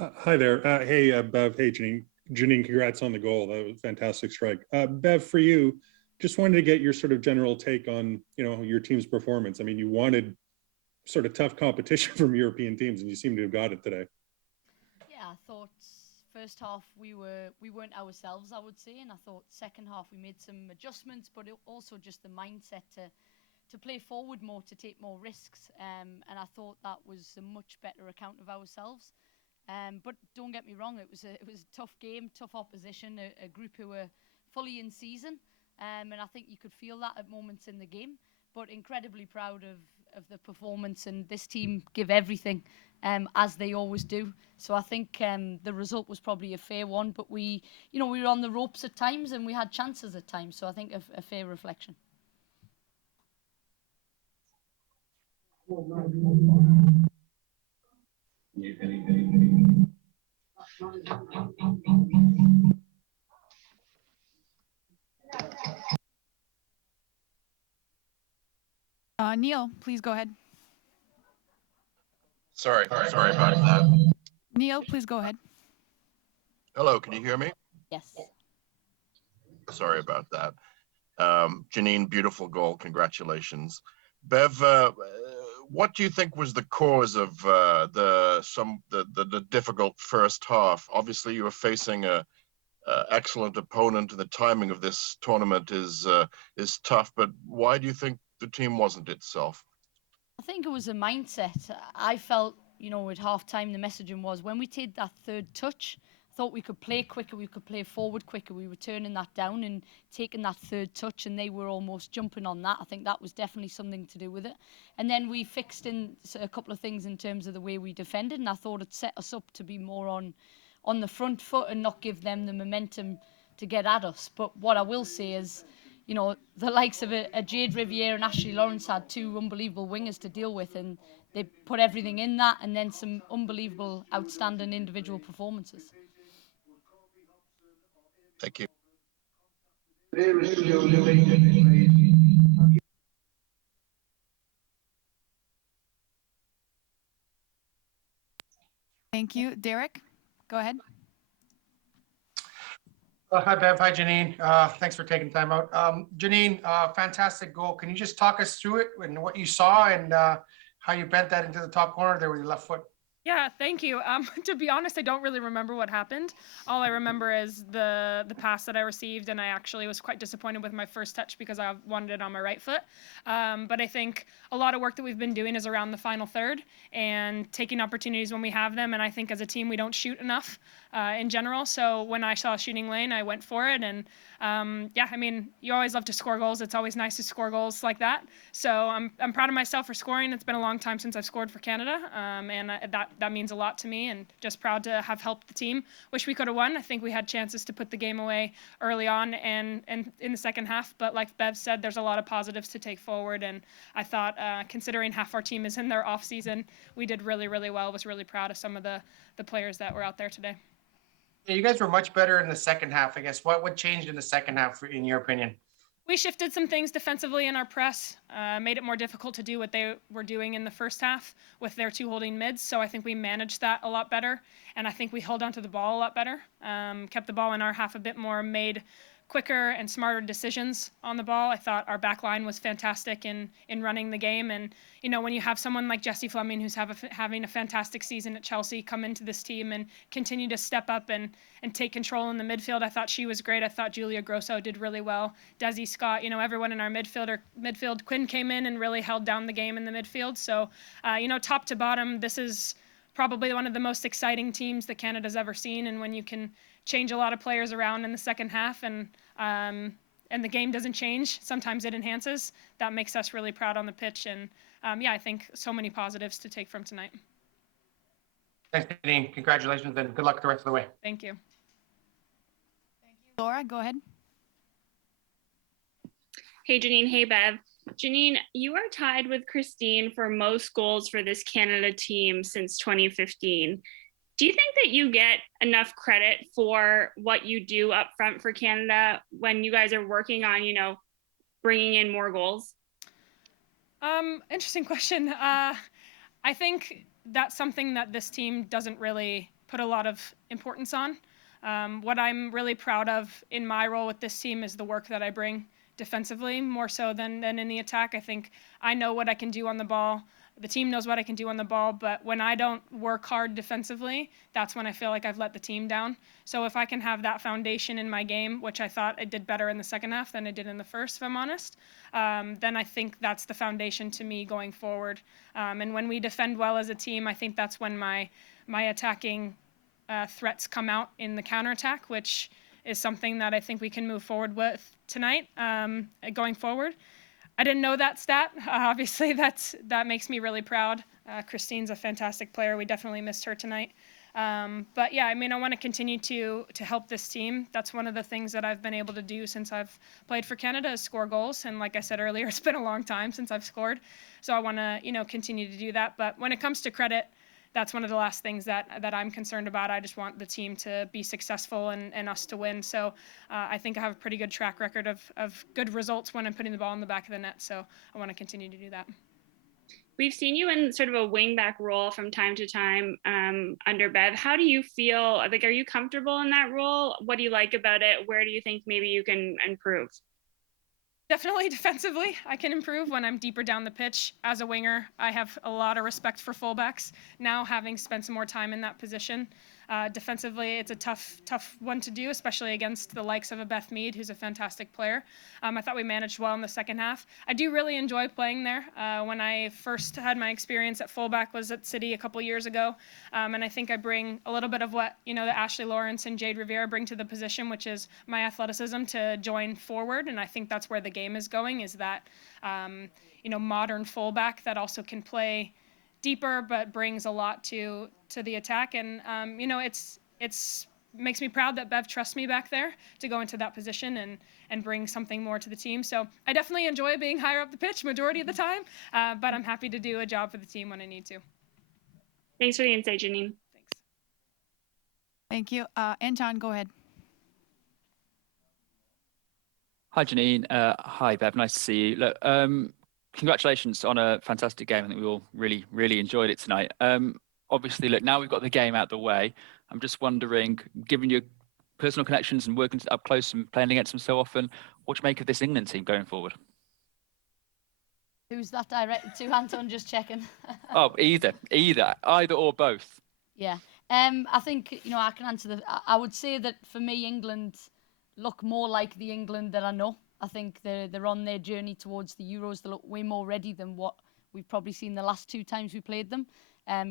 Hi there. Hey, Bev. Hey, Janine. Janine, congrats on the goal. That was a fantastic strike. Bev, for you, just wanted to get your sort of general take on, your team's performance. I mean, you wanted sort of tough competition from European teams, and you seem to have got it today. Yeah, I thought first half we weren't ourselves, I would say, and I thought second half we made some adjustments, but also just the mindset to play forward more, to take more risks, and I thought that was a much better account of ourselves. But don't get me wrong, it was a tough game, tough opposition, a group who were fully in season, and I think you could feel that at moments in the game. But incredibly proud of the performance, and this team give everything, as they always do. So I think the result was probably a fair one, but we were on the ropes at times and we had chances at times. So I think a fair reflection. Neil, please go ahead. Sorry about that. Neil, please go ahead. Hello, can you hear me? Yes. Sorry about that. Janine, beautiful goal. Congratulations. Bev, what do you think was the cause of the difficult first half? Obviously, you were facing a excellent opponent, and the timing of this tournament is tough. But why do you think the team wasn't itself? I think it was a mindset. I felt, at half time, the messaging was when we take that third touch, I thought we could play quicker, we could play forward quicker. We were turning that down and taking that third touch, and they were almost jumping on that. I think that was definitely something to do with it. And then we fixed in a couple of things in terms of the way we defended, and I thought it set us up to be more on the front foot and not give them the momentum to get at us. But what I will say is, the likes of a Jade Riviere and Ashley Lawrence had two unbelievable wingers to deal with, and they put everything in that, and then some unbelievable, outstanding individual performances. Thank you. Thank you. Derek, go ahead. Hi, Bev. Hi, Janine. Thanks for taking time out. Janine, fantastic goal. Can you just talk us through it and what you saw and how you bent that into the top corner there with your left foot? Yeah, thank you. To be honest, I don't really remember what happened. All I remember is the pass that I received, and I actually was quite disappointed with my first touch because I wanted it on my right foot. But I think a lot of work that we've been doing is around the final third and taking opportunities when we have them. And I think as a team, we don't shoot enough in general. So when I saw a shooting lane, I went for it. And yeah, I mean, you always love to score goals. It's always nice to score goals like that. So I'm proud of myself for scoring. It's been a long time since I've scored for Canada, and that means a lot to me. And just proud to have helped the team. Wish we could have won. I think we had chances to put the game away early on and in the second half. But like Bev said, there's a lot of positives to take forward. And I thought, considering half our team is in their off season, we did really, really well. Was really proud of some of the players that were out there today. Yeah, you guys were much better in the second half, I guess. What changed in the second half, in your opinion? We shifted some things defensively in our press, made it more difficult to do what they were doing in the first half with their two holding mids. So I think we managed that a lot better, and I think we held onto the ball a lot better, kept the ball in our half a bit more, made quicker and smarter decisions on the ball. I thought our back line was fantastic in running the game. And, when you have someone like Jessie Fleming, who's having a fantastic season at Chelsea, come into this team and continue to step up and take control in the midfield, I thought she was great. I thought Julia Grosso did really well. Desi Scott, everyone in our midfield. Quinn came in and really held down the game in the midfield. So, top to bottom, this is probably one of the most exciting teams that Canada's ever seen. And when you can change a lot of players around in the second half and the game doesn't change, sometimes it enhances. That makes us really proud on the pitch. And yeah, I think so many positives to take from tonight. Thanks, Janine. Congratulations and good luck the rest of the way. Thank you. Thank you. Laura, go ahead. Hey, Janine. Hey, Bev. Janine, you are tied with Christine for most goals for this Canada team since 2015. Do you think that you get enough credit for what you do up front for Canada when you guys are working on, bringing in more goals? Interesting question. I think that's something that this team doesn't really put a lot of importance on. What I'm really proud of in my role with this team is the work that I bring defensively, more so than in the attack. I think I know what I can do on the ball. The team knows what I can do on the ball, but when I don't work hard defensively, that's when I feel like I've let the team down. So if I can have that foundation in my game, which I thought I did better in the second half than I did in the first, if I'm honest, then I think that's the foundation to me going forward. And when we defend well as a team, I think that's when my attacking threats come out in the counterattack, which is something that I think we can move forward with tonight, going forward. I didn't know that stat. Obviously, that makes me really proud. Christine's a fantastic player. We definitely missed her tonight. But yeah, I mean, I want to continue to help this team. That's one of the things that I've been able to do since I've played for Canada is score goals. And like I said earlier, it's been a long time since I've scored. So I want to, continue to do that. But when it comes to credit, that's one of the last things that I'm concerned about. I just want the team to be successful and us to win. So I think I have a pretty good track record of good results when I'm putting the ball in the back of the net. So I want to continue to do that. We've seen you in sort of a wingback role from time to time under Bev. How do you feel? Like, are you comfortable in that role? What do you like about it? Where do you think maybe you can improve? Definitely defensively, I can improve when I'm deeper down the pitch. As a winger, I have a lot of respect for fullbacks now, having spent some more time in that position. Defensively, it's a tough one to do, especially against the likes of a Beth Mead, who's a fantastic player. I thought we managed well in the second half. I do really enjoy playing there. When I first had my experience at fullback was at City a couple years ago, and I think I bring a little bit of what that Ashley Lawrence and Jade Rivera bring to the position, which is my athleticism to join forward, and I think that's where the game is going, is that modern fullback that also can play deeper but brings a lot to the attack. And it's makes me proud that Bev trusts me back there to go into that position and bring something more to the team. So I definitely enjoy being higher up the pitch majority of the time, but I'm happy to do a job for the team when I need to. Thanks for the insight, Janine. Thanks. Thank you. Anton, go ahead. Hi, Janine. Hi, Bev. Nice to see you. Look, congratulations on a fantastic game. I think we all really, really enjoyed it tonight. Obviously, look, now we've got the game out of the way. I'm just wondering, given your personal connections and working up close and playing against them so often, what do you make of this England team going forward? Who's that directed to, Anton? Just checking. Oh, either or both. Yeah. I think, I can answer I would say that for me, England look more like the England that I know. I think they're on their journey towards the Euros. They look way more ready than what we've probably seen the last two times we played them.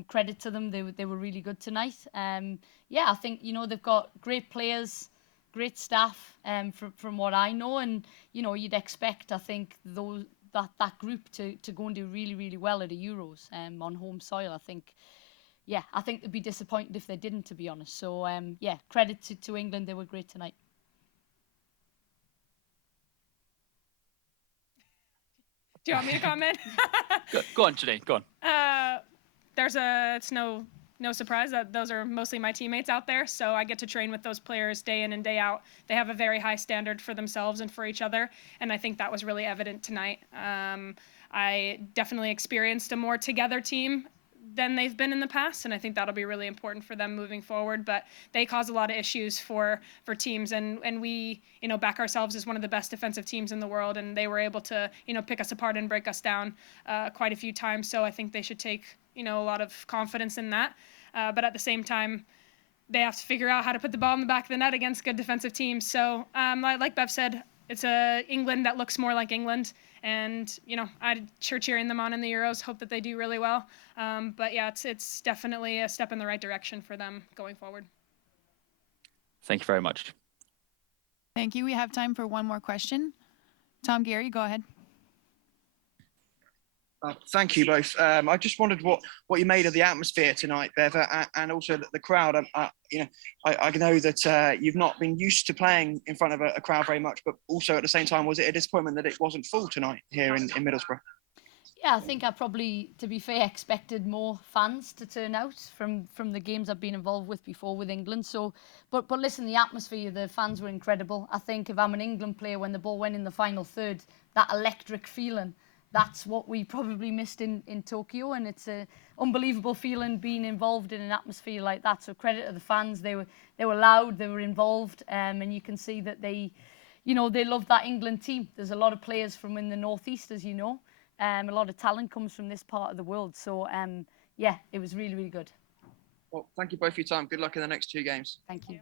Credit to them, they were really good tonight. I think they've got great players, great staff. From what I know, and you'd expect, I think, that group to go and do really, really well at the Euros on home soil. I think they'd be disappointed if they didn't, to be honest. So credit to England, they were great tonight. Do you want me to comment? Go on, Janine. Go on. It's no surprise that those are mostly my teammates out there. So I get to train with those players day in and day out. They have a very high standard for themselves and for each other. And I think that was really evident tonight. I definitely experienced a more together team than they've been in the past, and I think that'll be really important for them moving forward. But they cause a lot of issues for teams, and we back ourselves as one of the best defensive teams in the world, and they were able to pick us apart and break us down quite a few times. So I think they should take a lot of confidence in that. But at the same time, they have to figure out how to put the ball in the back of the net against good defensive teams. So like Bev said, it's a England that looks more like England. And, I'm sure cheering them on in the Euros, hope that they do really well. But yeah, it's definitely a step in the right direction for them going forward. Thank you very much. Thank you. We have time for one more question. Tom Gary, go ahead. Thank you both. I just wondered what you made of the atmosphere tonight, Bev, and also the crowd. I know that you've not been used to playing in front of a crowd very much, but also at the same time, was it a disappointment that it wasn't full tonight here in Middlesbrough? Yeah, I think I probably, to be fair, expected more fans to turn out from the games I've been involved with before with England. So, but listen, the atmosphere, the fans were incredible. I think if I'm an England player, when the ball went in the final third, that electric feeling that's what we probably missed in Tokyo, and it's an unbelievable feeling being involved in an atmosphere like that. So credit to the fans, they were loud, they were involved, and you can see that they love that England team. There's a lot of players from in the Northeast, as you know. A lot of talent comes from this part of the world. So yeah, it was really, really good. Well, thank you both for your time. Good luck in the next 2 games. Thank you.